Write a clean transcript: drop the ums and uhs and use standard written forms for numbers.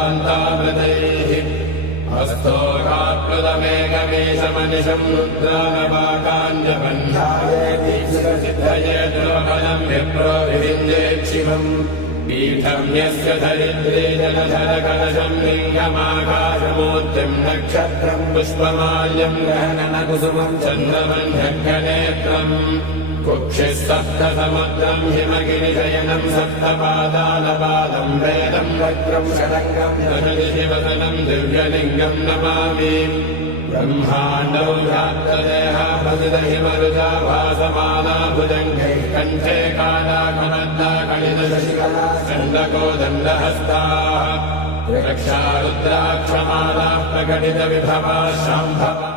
आपातालसहस्रलान्तभुवनब्रह्माण्डमाविस्फुरज्योतिस्फाटिकलिङ्गमौलिविलसत्पूर्णेन्दुवान्तामृतैः हस्तोकाप्लुतमेकमेशमनिशं रुद्रानपाकाञ्जबन्धाये दुर्बलं विप्रो विविन्देक्षिवम् पीठं यस्य धरित्रे जलधरकलशं लिङ्गमाकाशमूर्तिं नक्षत्रं पुष्पमाल्यं गहनकुसुमं चन्द्रमन्यनेत्रम् कुक्षिः सप्तसमुद्रं हिमगिरिशयनं सप्तपादालपादं वेदं वक्त्रं शरङ्गं शिवसनं दिव्यलिङ्गं नमामि ब्रह्माण्डौ व्याप्तदेहाभसितहिमरुजा भासमाना भुजङ्गैः कण्ठे कालाकमद्दा कलितशशिकला चण्डकोदण्डहस्ताः रक्षा रुद्राक्षमालाः प्रकटितविभवा शाम्भवा